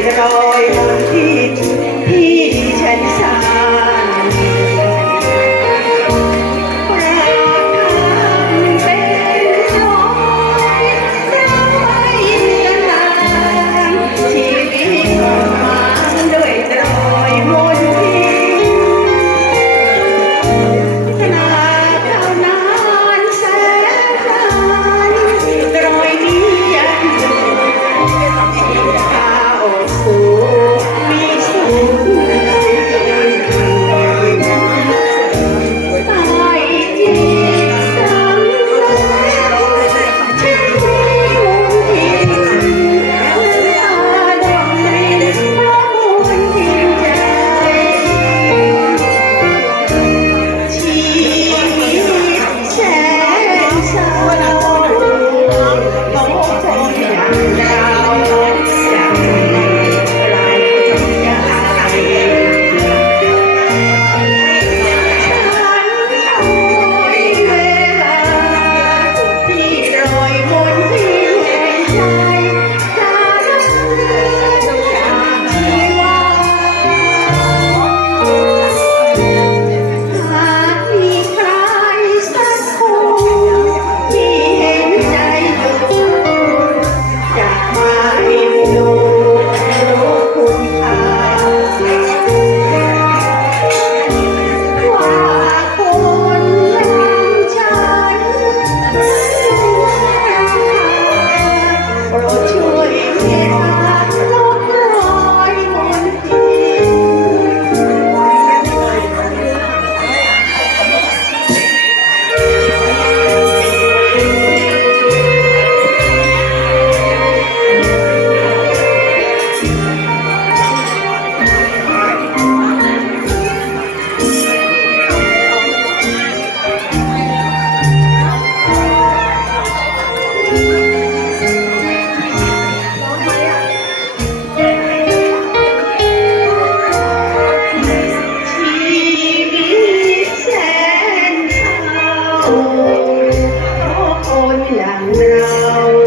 Beijo, Cauê. lang raw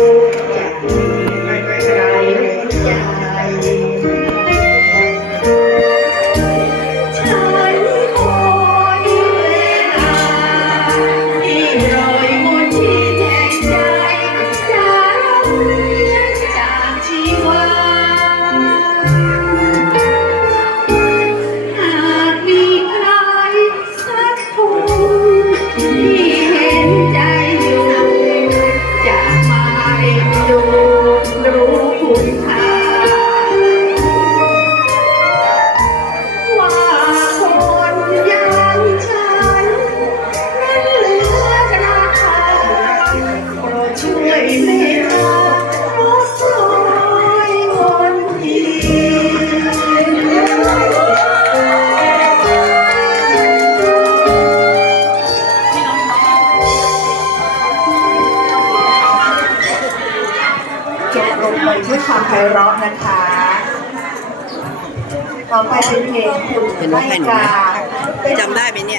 ด้วยความไพเราะนะคะ ต่อไปเป็นเพลงคุณไม่กาจำได้ไหมเนี่ย